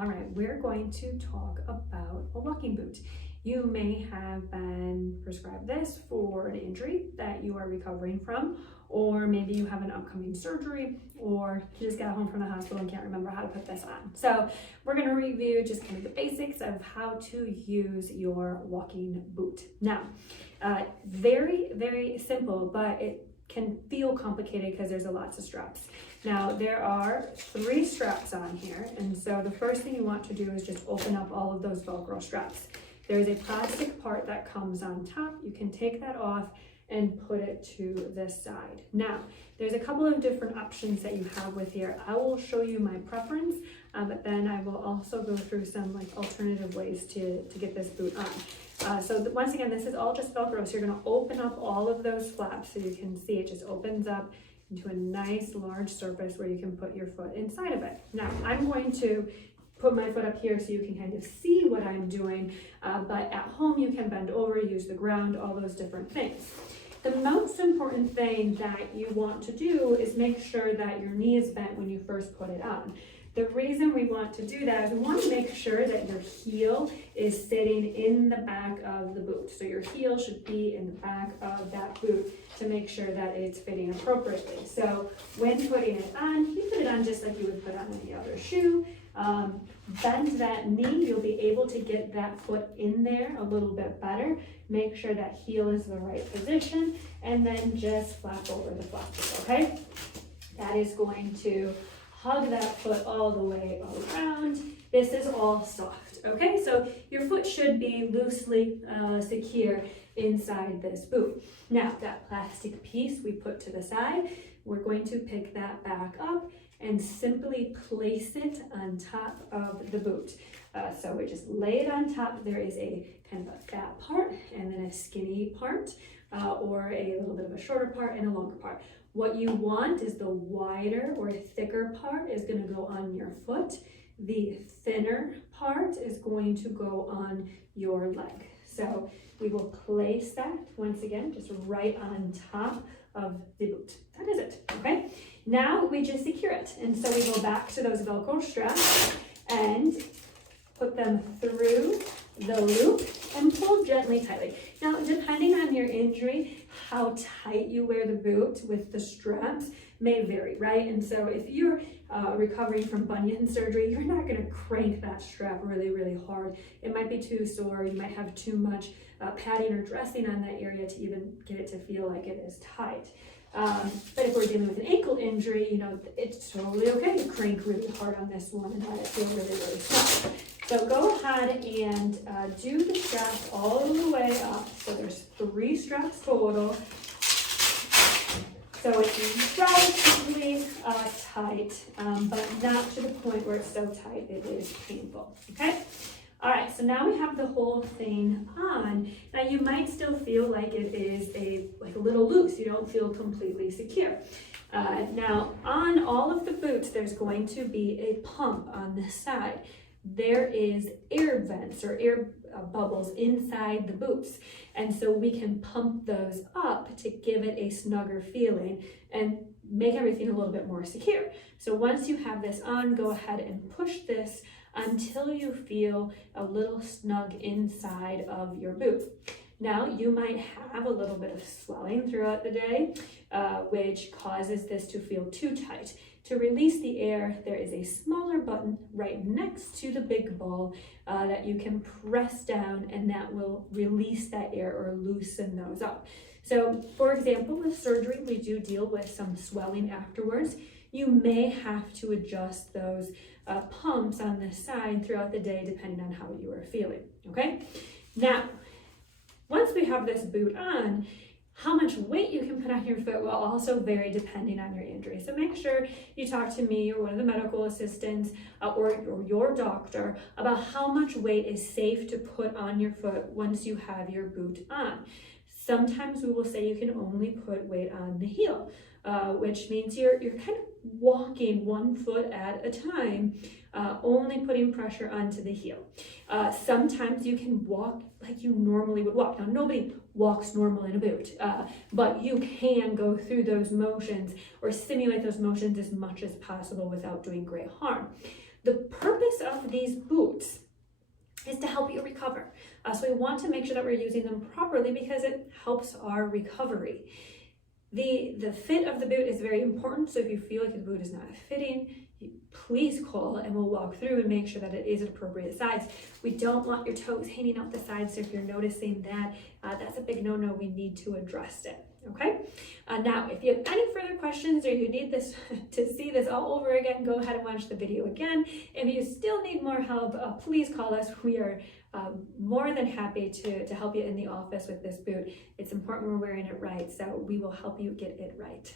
All right, we're going to talk about a walking boot. You may have been prescribed this for an injury that you are recovering from, or maybe you have an upcoming surgery, or you just got home from the hospital and can't remember how to put this on. So we're going to review just kind of the basics of how to use your walking boot. Now, very, very simple, but it can feel complicated because there's lots of straps. Now there are 3 straps on here, and so the first thing you want to do is just open up all of those velcro straps. There's a plastic part that comes on top. You can take that off and put it to the side. Now there's a couple of different options that you have with here. I will show you my preference, but then I will also go through some alternative ways to get this boot on. So once again, this is all just Velcro, so you're going to open up all of those flaps so you can see it just opens up into a nice large surface where you can put your foot inside of it. Now I'm going to put my foot up here so you can kind of see what I'm doing, but at home you can bend over, use the ground, all those different things. The most important thing that you want to do is make sure that your knee is bent when you first put it on. The reason we want to do that is we want to make sure that your heel is sitting in the back of the boot. So your heel should be in the back of that boot to make sure that it's fitting appropriately. So when putting it on, you put it on just like you would put on any other shoe. Bend that knee, you'll be able to get that foot in there a little bit better. Make sure that heel is in the right position, and then just flap over the flaps, okay? That is going to hug that foot all the way around. This is all soft, okay? So your foot should be loosely secure inside this boot. Now, that plastic piece we put to the side, we're going to pick that back up and simply place it on top of the boot. So we just lay it on top. There is a kind of a fat part and then a skinny part, or a little bit of a shorter part and a longer part. What you want is the wider or thicker part is going to go on your foot. The thinner part is going to go on your leg. So we will place that once again, just right on top of the boot. That is it, okay? Now we just secure it. And so we go back to those Velcro straps and put them through the loop and pull gently tightly. Now, depending on your injury, how tight you wear the boot with the straps may vary, right? And so if you're recovering from bunion surgery, you're not going to crank that strap really, really hard. It might be too sore. You might have too much padding or dressing on that area to even get it to feel like it is tight. But if we're dealing with an ankle injury, you know, it's totally okay to crank really hard on this one and let it feel really, really soft. So go ahead and do the straps all the way up. So there's 3 straps total. So it's relatively tight, but not to the point where it's so tight it is painful, okay? All right, so now we have the whole thing on. Now you might still feel like it is a little loose. You don't feel completely secure. Now on all of the boots, there's going to be a pump on the side. There is air vents or air bubbles inside the boots. And so we can pump those up to give it a snugger feeling and make everything a little bit more secure. So once you have this on, go ahead and push this until you feel a little snug inside of your boot. Now you might have a little bit of swelling throughout the day, which causes this to feel too tight. To release the air, there is a smaller button right next to the big ball that you can press down, and that will release that air or loosen those up. So for example, with surgery, we do deal with some swelling afterwards. You may have to adjust those pumps on the side throughout the day depending on how you are feeling, okay? Now, once we have this boot on, how much weight you can put on your foot will also vary depending on your injury. So make sure you talk to me or one of the medical assistants or your doctor about how much weight is safe to put on your foot once you have your boot on. Sometimes we will say you can only put weight on the heel, which means you're kind of walking one foot at a time, only putting pressure onto the heel. Sometimes you can walk like you normally would walk. Now, nobody walks normal in a boot, but you can go through those motions or simulate those motions as much as possible without doing great harm. The purpose of these boots is to help you recover. So we want to make sure that we're using them properly because it helps our recovery. The fit of the boot is very important, so if you feel like the boot is not fitting, please call and we'll walk through and make sure that it is an appropriate size. We don't want your toes hanging out the sides, so if you're noticing that, that's a big no-no. We need to address it, okay? Now, if you have any further questions or you need this to see this all over again, go ahead and watch the video again. If you still need more help, please call us. We are more than happy to help you in the office with this boot. It's important we're wearing it right, so we will help you get it right.